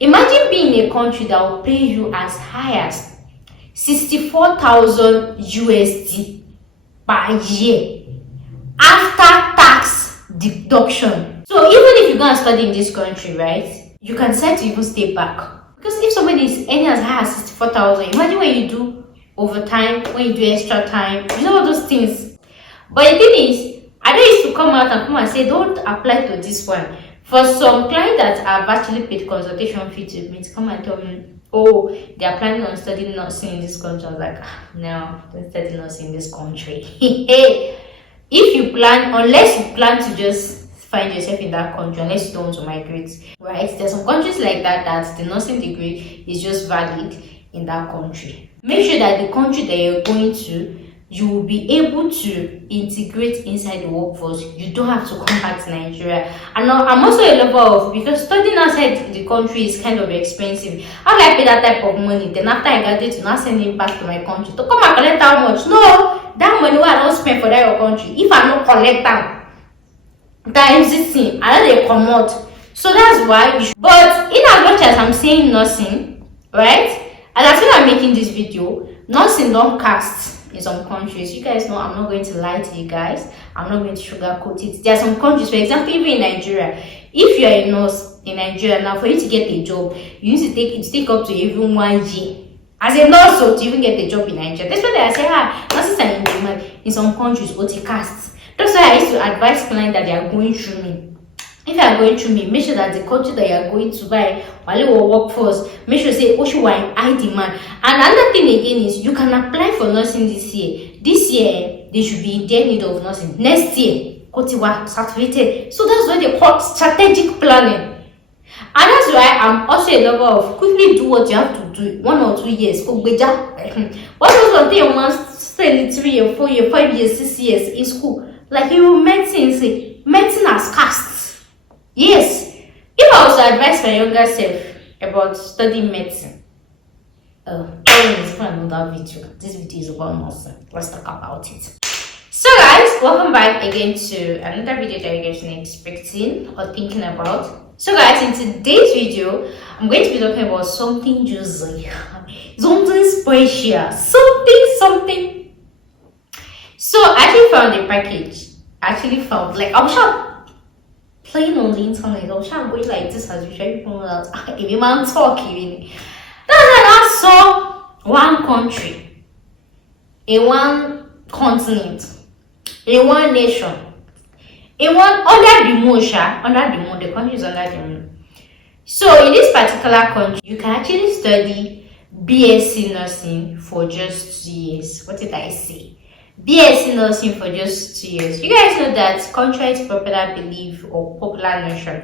Imagine being in a country that will pay you as high as 64,000 USD per year after tax deduction. So even if you go and study in this country, right, you can decide to even stay back. Because if somebody is earning as high as 64,000, imagine when you do overtime, when you do extra time, you know all those things. But the thing is, I don't used to come out and say, don't apply to this one. For some clients that have actually paid consultation fee to me to come and tell me, oh, they are planning on studying nursing in this country. I was like, no, don't study nursing in this country. If you plan, unless you plan to just find yourself in that country, unless you don't want to migrate, right? There's some countries like that the nursing degree is just valid in that country. Make sure that the country that you're going to, you will be able to integrate inside the workforce. You don't have to come back to Nigeria. And I'm also a lover of, because studying outside the country is kind of expensive. How will I pay that type of money? Then after I graduate, to not send it back to my country to come and collect how much? No, that money I don't spend for that your country. If I don't collect that is the thing. I know they come out. So that's why you should. But in as much as I'm saying nursing, right? And as soon as I'm making this video, nursing don't cast in some countries. You guys know I'm not going to lie to you guys. I'm not going to sugarcoat it. There are some countries, for example, even in Nigeria, if you are a nurse in Nigeria now, for you to get a job, you need to take up to even 1 year as a nurse, so to even get a job in Nigeria. That's why I say, nurses are in demand in some countries, but it casts. That's why I used to advise clients that they are going through me. If you are going through me, make sure that the country that you are going to buy while you work first, make sure say, oh, she want high demand. And another thing again is you can apply for nursing this year. This year, they should be in their need of nursing. Next year, Kotiwa certificated. So that's what they call strategic planning. And that's why I'm also a lover of quickly do what you have to do 1 or 2 years. What was one thing you want to stay 3 years, 4 years, 5 years, 6 years in school? Like you medicine, say medicine has cast. Yes, if I was to advise my younger self about studying medicine, it's for another video. This video is about nursing. Let's talk about it. So guys, welcome back again to another video that you guys are expecting or thinking about. So guys, in today's video, I'm going to be talking about something juicy, something special, something. So I actually found a package. Like I'm sure playing on the internet, I'm sure I'm going like this as usual. People know that if you man talk even. That's why I saw one country, in one continent, in one nation, in one under the moon, the country is under the moon. So in this particular country, you can actually study BSc nursing for just 2 years. What did I say? BSc nursing for just 2 years. You guys know that contrary to popular belief or popular notion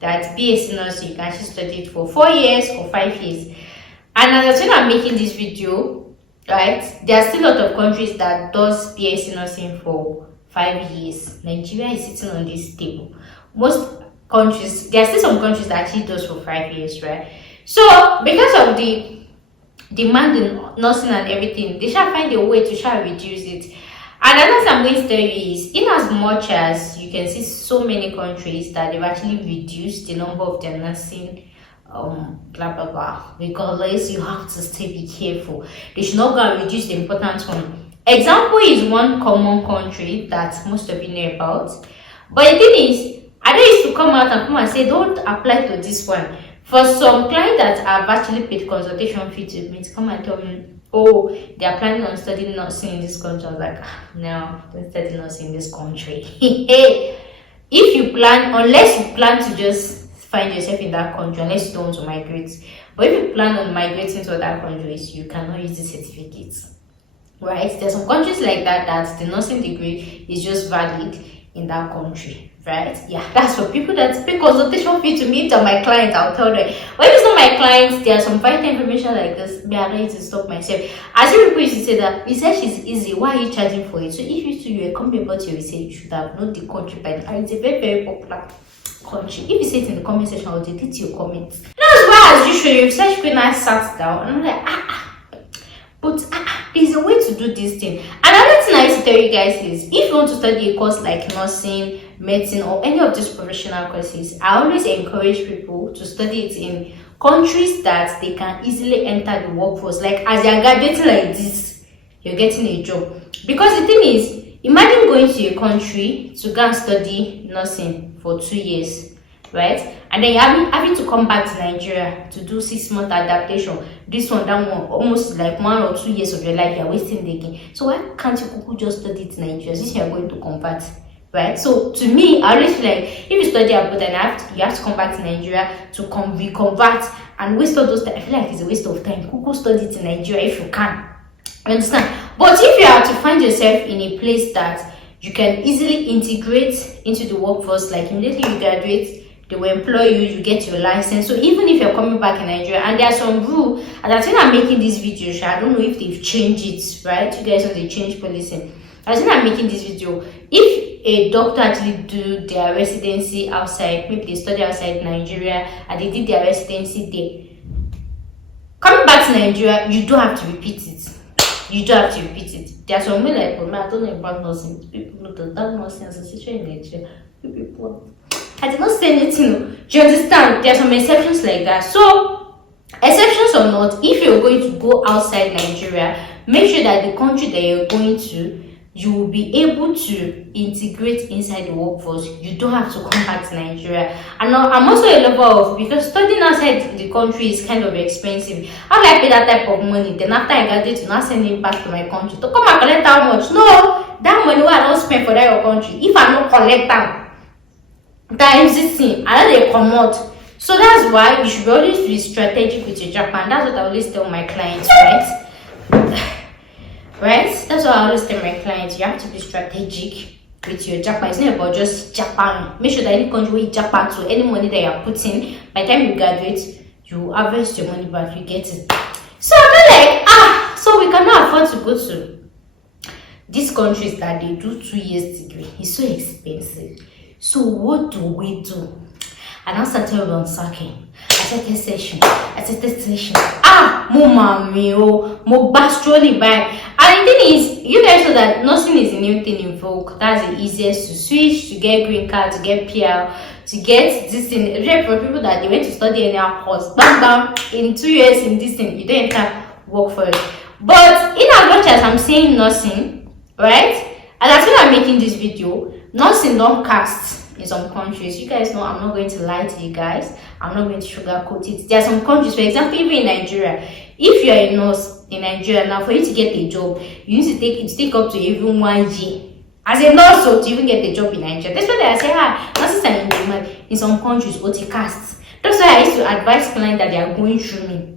that BSc nursing you can actually study it for 4 years or 5 years. And as when I'm making this video, right, there are still a lot of countries that does BSc nursing for 5 years. Nigeria is sitting on this table. Most countries, there are still some countries that actually does for 5 years, right? So because of the demand in nursing and everything, they shall find a way to try to reduce it. And another thing I'm going to tell you is, in as much as you can see so many countries that they've actually reduced the number of their nursing blah blah blah, because you have to still be careful. They should not go and reduce the important one. Example is one common country that most of you know about. But the thing is, I don't used to come out and say, don't apply to this one. For some clients that have actually paid consultation fee to me to come and tell me, oh, they are planning on studying nursing in this country. I was like, no, don't study nursing in this country. If you plan, unless you plan to just find yourself in that country, unless you don't want to migrate. But if you plan on migrating to other countries, you cannot use the certificates. Right? There's some countries like that the nursing degree is just valid in that country. Right? Yeah, that's for people that pay consultation fee to me. To my clients, I'll tell them. When it's not my clients, there are some vital information like this. Me, I need to stop myself. As you people used to say that research is easy, why are you charging for it? So if you were coming about your research, you should have known the country by now. It's a very, very popular country. If you say it in the comment section, I'll delete your comments. That's why, as usual, your research queen I sat down and I'm like, but there's a way to do this thing. Another thing I used to tell you guys is, if you want to study a course like nursing, medicine, or any of these professional courses, I always encourage people to study it in countries that they can easily enter the workforce. Like as you're graduating like this, you're getting a job. Because the thing is, imagine going to a country to go and study nursing for 2 years, right? And then you're having to come back to Nigeria to do 6-month adaptation. This one, that one, almost like 1 or 2 years of your life you're wasting again. So why can't you just study it in Nigeria since you're going to convert? Right? So to me, I always feel like if you study abroad and you have to come back to Nigeria to reconvert and waste all those time, I feel like it's a waste of time. Go study it in Nigeria if you can. You understand? But if you are to find yourself in a place that you can easily integrate into the workforce, like immediately you graduate, they will employ you, you get your license. So even if you're coming back in Nigeria, and there are some rules, and I think I'm making this video, I don't know if they've changed it, right? You guys know they changed policy. I think I'm making this video. If a doctor actually do their residency outside, maybe they study outside Nigeria and they did their residency there, coming back to Nigeria, you don't have to repeat it. You don't have to repeat it. There are some way like, well, I don't know about nursing. People know that nursing as a situation in Nigeria. People, I did not say anything. Do you understand? There are some exceptions like that. So, exceptions or not, if you're going to go outside Nigeria, make sure that the country that you're going to, you will be able to integrate inside the workforce. You don't have to come back to Nigeria. And I'm also a lover of, because studying outside the country is kind of expensive. How do I pay that type of money? Then after I graduate, to not send it back to my country to come and collect how much? No, that money I don't spend for that your country. If I don't collect them, times this thing, I know they come out. So that's why you should always be strategic with your Japan. That's what I always tell my clients, right? Right? That's what I always tell my clients. You have to be strategic with your Japan. It's not about just Japan. Make sure that any country where you Japan to, any money that you're putting, by the time you graduate, you harvest your money back, you get it. So I'm like, so we cannot afford to go to these countries that they do 2 years degree. It's so expensive. So what do we do? And I started ransacking. I started session. Mo mami o, mo bastrolly by. And the thing is, you guys know that nursing is a new thing in vogue. That's the easiest to switch, to get green card, to get PR, to get this thing. For people that they went to study any course, bam, in 2 years in this thing, you don't have to work for it. But in as much as I'm saying nursing, right? And that's why I'm making this video. Nursing don't cast in some countries. You guys know I'm not going to lie to you guys. I'm not going to sugarcoat it. There are some countries, for example, even in Nigeria, if you're a nurse in Nigeria now, for you to get a job, you need to take up to even 1 year as a nurse so to even get a job in Nigeria. That's why I say, nurses are in demand in some countries, or to cast. That's why I used to advise clients that they are going through me.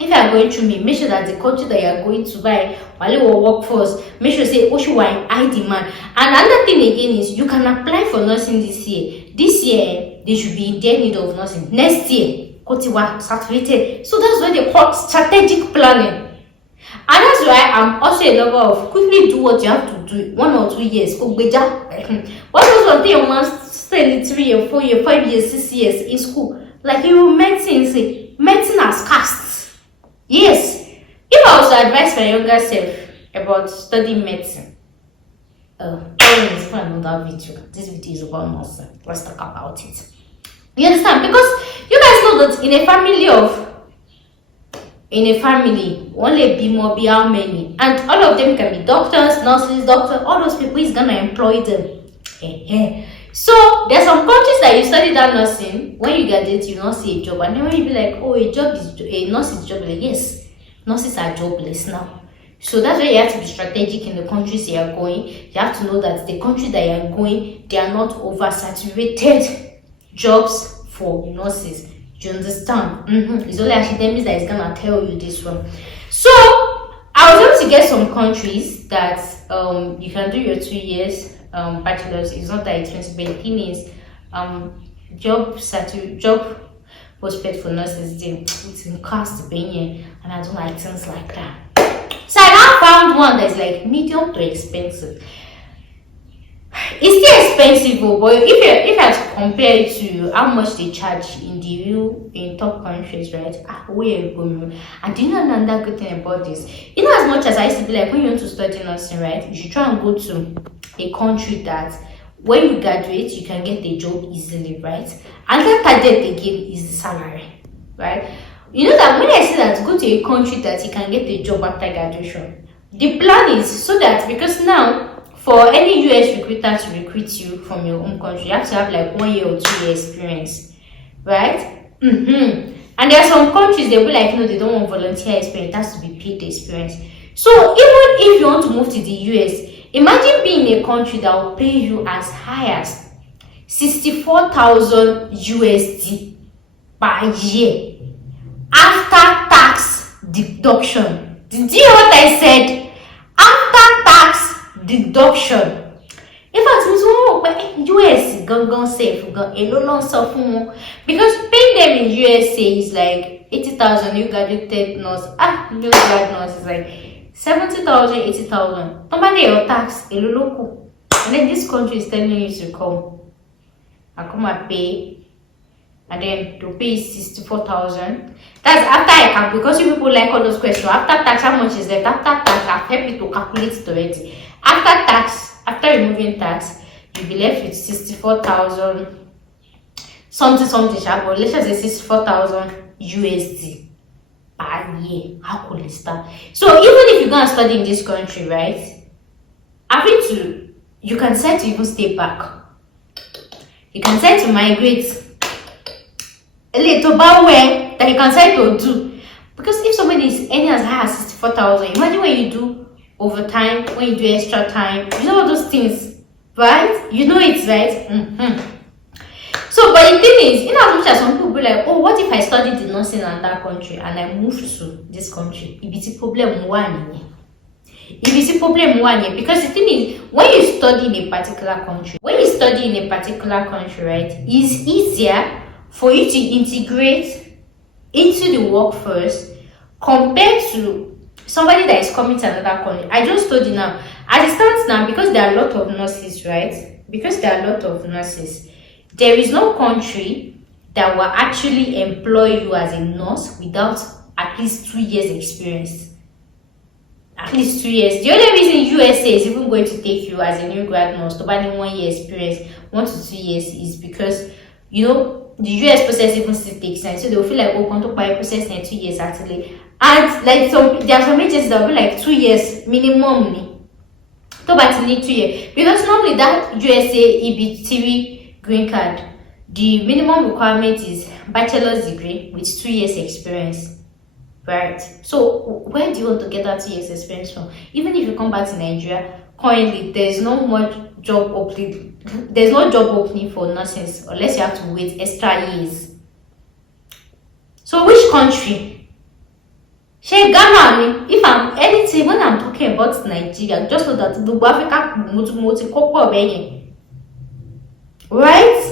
If you are going through me, make sure that the country that you are going to buy while you workforce, make sure say you are in high demand. And another thing again is you can apply for nursing this year. This year they should be in their need of nursing. Next year, certificated. So that's what they call strategic planning. And that's why I'm also a lover of quickly do what you have to do 1 or 2 years. What was one thing you must stay in 3 or 4 years, 5 years, 6 years in school? Like you medicine, say medicine has cast. Yes, if I was to advise my younger self about studying medicine, it's for another video. This video is about nursing. Let's talk about it. You understand? Because you guys know that in a family, only be more be how many, and all of them can be doctors, nurses, all those people is gonna employ them. So there's some countries that you study that nursing, when you graduate, you not see a job, and then when you be like, oh, a nurse is jobless. Yes, nurses are jobless now. So that's why you have to be strategic in the countries you are going. You have to know that the country that you are going, they are not oversaturated jobs for nurses. Do you understand? It's only academics that is gonna tell you this one. So I was able to get some countries that you can do your 2 years bachelor's. It's not that expensive, but the thing is, job prospect for nurses, it's in cost opinion, and I don't like things like that. So I now found one that's like medium to expensive. It's still expensive, but if I have to compare it to how much they charge in top countries, right? And do you know another good thing about this? You know, as much as I used to be like, when you want to study nursing, right, you should try and go to a country that when you graduate, you can get a job easily, right? And that target again is the salary, right? you know that when I say that go to a country that you can get a job after graduation, the plan is so that, because now for any US recruiter to recruit you from your own country, you have to have like 1 year or 2 year experience, right? And there are some countries they will be like, no, they don't want volunteer experience, it has to be paid experience. So even if you want to move to the US, imagine being in a country that will pay you as high as 64,000 USD per year after tax deduction. Did you hear what I said? After tax deduction. In fact, US gangan safe because paying them in USA is like 80,000. New graduated nurse, new grad nurse is like 70,000, 80,000. Normally your tax local, and then this country is telling you to come and pay, and then to pay 64,000. That's after I can, because you people like all those questions. After tax, how much is left? After tax, I've helped you to calculate it already. After tax, after removing tax, you'll be left with 64,000 something, but let's just say 64,000 USD per year. How cool is that? So even if you go and study in this country, right, you can decide to even stay back. You can decide to migrate a little bit where that you can decide to do. Because if somebody is earning as high as 64,000, imagine when you do overtime, when you do extra time, you know all those things, right? You know it, right? So, but the thing is, in as much as some people be like, oh, what if I studied the nursing in that country and I moved to this country? It's a problem one. Because the thing is, when you study in a particular country, right, it's easier for you to integrate into the workforce compared to somebody that is coming to another country. I just told you now, as it stands now, because there are a lot of nurses, right? There is no country that will actually employ you as a nurse without at least 2 years experience. At least 2 years. The only reason USA is even going to take you as a new grad nurse to buy 1 year experience, 1 to 2 years, is because, you know, the US process even still takes time. So they will feel like, oh, to buy process in 2 years actually. And like there are some agencies that will be like 2 years minimum. So but you need 2 years. Because normally that USA EB3 green card, the minimum requirement is bachelor's degree with 2 years experience, right? So where do you want to get that 2 years experience from? Even if you come back to Nigeria, currently there's no much job opening. There's no job opening for nurses unless you have to wait extra years. So which country? Ghana. If I'm anything, when I'm talking about Nigeria, just know that the Africa right?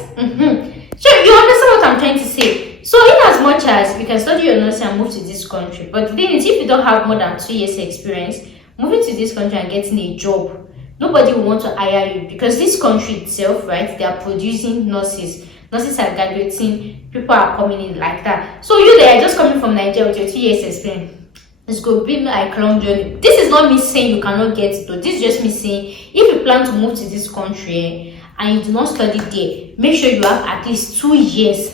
So you understand what I'm trying to say. So in as much as you can study your nursing and move to this country, but the thing is, if you don't have more than 2 years experience, moving to this country and getting a job, nobody will want to hire you, because this country itself, right, they are producing nurses are graduating, people are coming in like that. So you there just coming from Nigeria with your 2 years experience, it's going to be like a long journey. This is not me saying you cannot get it though. This is just me saying, if you plan to move to this country and you do not study there, make sure you have at least 2 years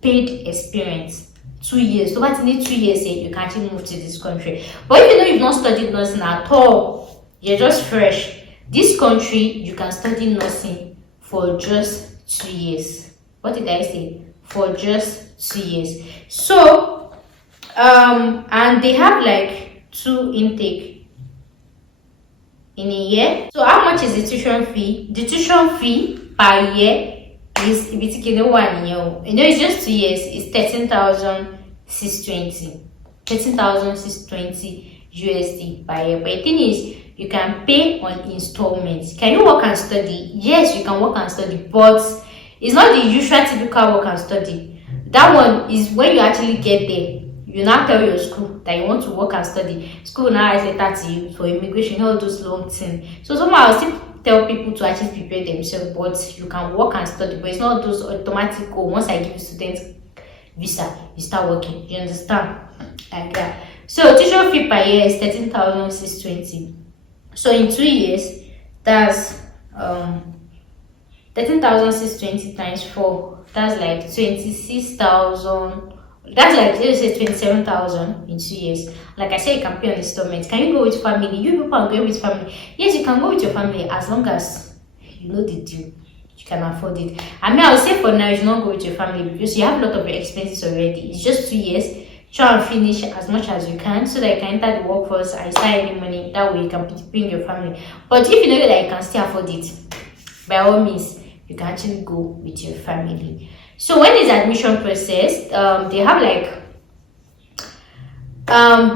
paid experience. 2 years. So what you need 2 years, you can actually move to this country. But if you know you've not studied nursing at all, you're just fresh, this country you can study nursing for just 2 years. What did I say? For just 2 years. So and they have like 2 intake in a year. So how much is the tuition fee? The tuition fee per year is, if it's 1 year, you know, it's just 2 years, it's 13,620 USD per year. But the thing is, you can pay on installments. Can you work and study? Yes, you can work and study, but it's not the usual typical work and study. That one is when you actually get there, you now tell your school that you want to work and study. School now has letter to you for immigration, all those long things. So somehow I still tell people to actually prepare themselves, but you can work and study, but it's not those automatic, oh, once I give you student visa, you start working. You understand? Like that. So tuition fee per year is 13,620. So in 2 years, that's 13,620 times 4. That's like 26,000 That's like, let's say 27,000 in 2 years. Like I said, you can pay on installments. Can you go with family? You people are going with family. Yes, you can go with your family as long as you know the deal. You can afford it. I mean, I would say for now, you should not go with your family because you have a lot of your expenses already. It's just 2 years. Try and finish as much as you can so that you can enter the workforce and start earning money. That way you can bring your family. But if you know that you can still afford it, by all means, you can actually go with your family. So when is admission process, they have like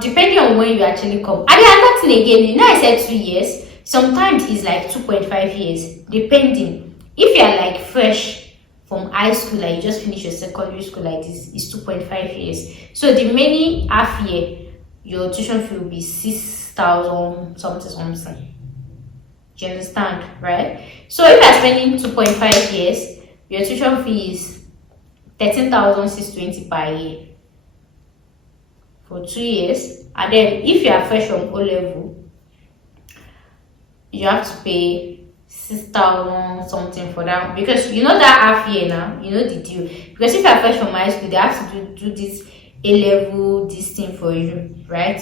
depending on when you actually come. And another thing again, you know I said 2 years, sometimes it's like 2.5 years, depending. If you are like fresh from high school, like you just finished your secondary school like this, it's 2.5 years. So the remaining half year, your tuition fee will be 6,000 something. Do you understand, right? So if you are spending 2.5 years, your tuition fee is 13,620 per year for 2 years. And then if you are fresh from O level, you have to pay 6,000 something for that, because you know that half year now, you know the deal. Because if you are fresh from high school, they have to do this A level, this thing for you, right?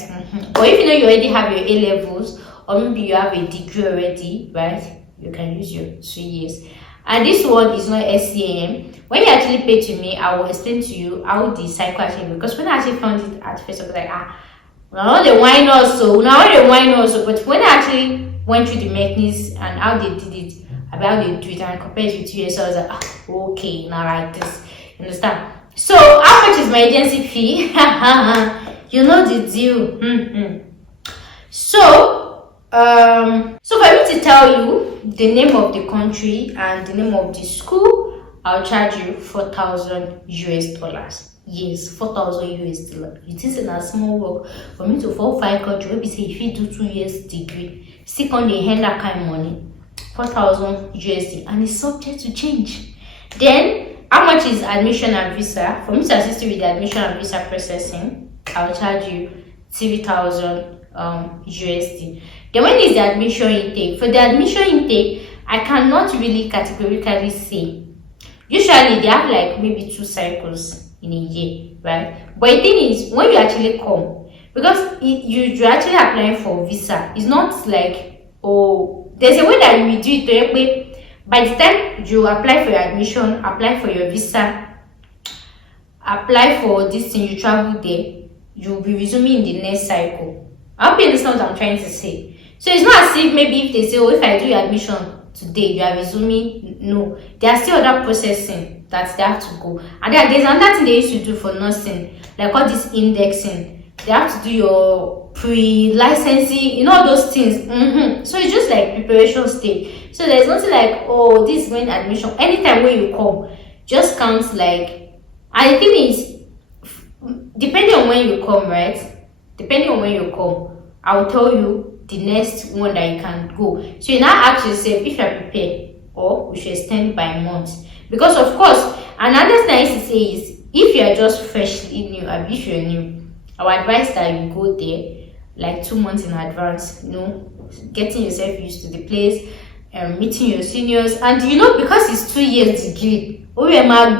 Or if you know you already have your A levels, or maybe you have a degree already, right? You can use your 2 years. And this one is not SCAM. When you actually pay to me, I will explain to you how the cycle actually, because when I actually found it at first, I was like, now they whine also. But when I actually went through the mechanisms and how they did it, about how they do it and compared with 2 years, so I was like, okay, now like this. You understand? So how much is my agency fee? You know the deal. So for me to tell you the name of the country and the name of the school, I'll charge you $4,000. Yes, $4,000. It isn't a small work for me to fall 5 countries. Maybe say if you do 2 years degree, stick on the hand that kind of money, $4,000, and it's subject to change. Then how much is admission and visa? For me to assist you with the admission and visa processing, I'll charge you $3,000 USD. Then when is the admission intake? For the admission intake, I cannot really categorically say. Usually they have like maybe 2 cycles in a year, right? But the thing is, when you actually come, because you're actually applying for visa, it's not like, oh, there's a way that we do it. By the time you apply for your admission, apply for your visa, apply for this thing, you travel there, you'll be resuming in the next cycle. I hope you understand what I'm trying to say. So it's not as if maybe if they say, oh, if I do your admission today, you are resuming. No, there are still other processing that they have to go. And then there's another thing they used to do for nursing, like all this indexing. They have to do your pre-licensing, you know, all those things. So it's just like preparation stage. So there's nothing like, oh, this is when admission. Anytime when you come, just counts like. And the thing is, depending on when you come, right? Depending on when you come, I will tell you the next one that you can go. So you now ask yourself if you are prepared, or we should extend by a month. Because of course, another thing I used to say is, if you are just freshly new, or if you're new, I would advise that you go there like 2 months in advance, you know, getting yourself used to the place, meeting your seniors. And you know, because it's 2 years degree, so me, I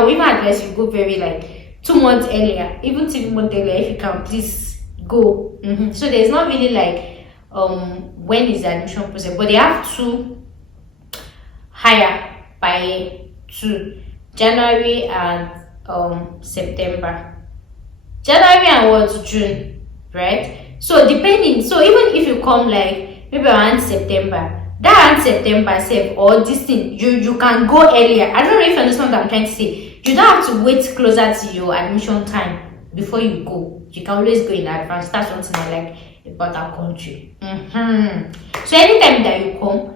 will even advise you go very like 2 months earlier, even 3 months earlier if you can, please go. So there's not really like when is the admission process, but they have to hire by 2 January and September. January and what, June, right? So depending, so even if you come like maybe around September, that around September save or this thing, you can go earlier. I don't know if you understand what I'm trying to say. You don't have to wait closer to your admission time before you go. You can always go in advance. That's one thing I like about our country. So anytime that you come,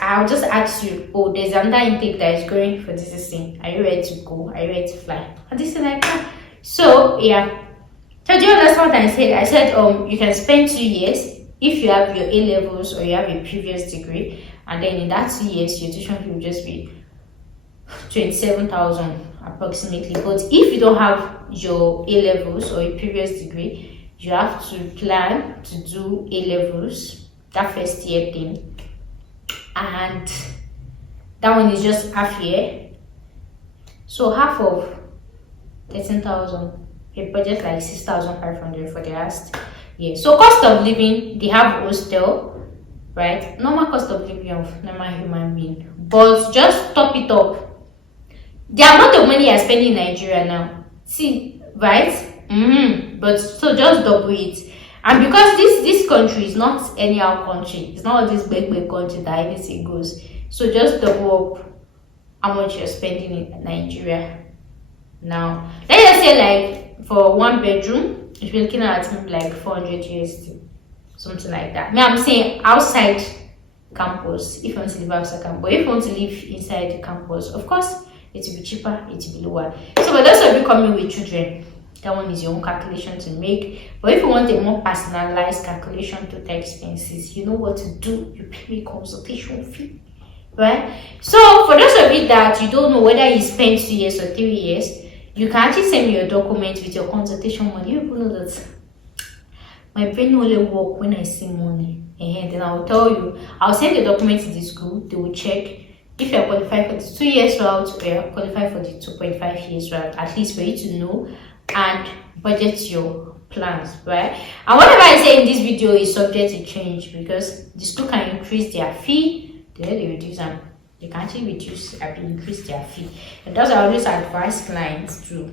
I'll just ask you, oh, there's another intake that is going for this thing. Are you ready to go? Are you ready to fly? And this is like that. So yeah. So do you understand what I said? I said you can spend 2 years if you have your A levels or you have a previous degree, and then in that 2 years your tuition fee will just be 27,000 approximately. But if you don't have your A levels or a previous degree, you have to plan to do A levels, that first year thing, and that one is just half year. So half of 13,000. A budget like 6,500 for the last year. So cost of living, they have hostel, right? Normal cost of living of normal human being. But just top it up. The amount of money you're spending in Nigeria now, see, right? But so just double it. And because this country is not anyhow country, it's not this big country that everything goes. So just double up how much you're spending in Nigeria now. Let's just say like for one bedroom, if you're looking at maybe like 400 USD, something like that. I'm saying outside campus, if you want to live outside campus, but if you want to live inside the campus, of course it will be cheaper, it will be lower. So for those of you coming with children, that one is your own calculation to make. But if you want a more personalized calculation to the expenses, you know what to do. You pay me consultation fee, right? So for those of you that you don't know whether you spend 2 years or 3 years, you can actually send me your document with your consultation money. You people know that my brain only work when I see money, and then I'll tell you. I'll send the document to the school. They will check if you're qualified for the 2 years route or you're qualified for the 2.5 years route, at least for you to know and budget your plans, right? And whatever I say in this video is subject to change because the school can increase their fee, they reduce them. They can actually reduce and increase their fee. And that's why I always advise clients to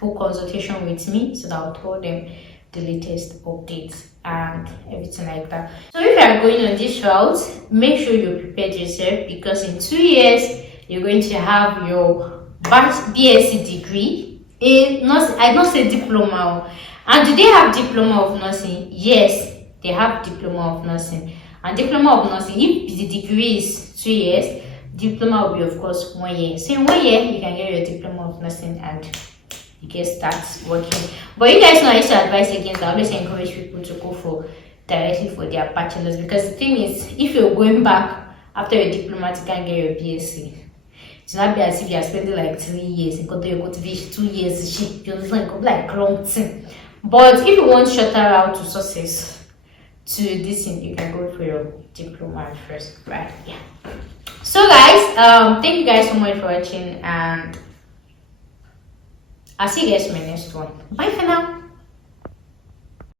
book consultation with me so that I'll tell them the latest updates and everything like that. So if you are going on this route, make sure you prepare yourself because in 2 years you're going to have your BSc degree. I don't say diploma. And do they have diploma of nursing? Yes, they have diploma of nursing. And diploma of nursing, if the degree is 2 years, diploma will be of course 1 year. So in 1 year you can get your diploma of nursing and you can start working. But you guys know I used to advise against, I always encourage people to go for directly for their bachelor's because the thing is, if you're going back after your diploma to can get your BSc, it's not be as if you're spending like 3 years and you go to be 2 years, you understand, like long thing. But if you want shorter route to success to this thing, you can go for your diploma first, right? Yeah. So guys, thank you guys so much for watching and I'll see you guys in my next one. Bye for now.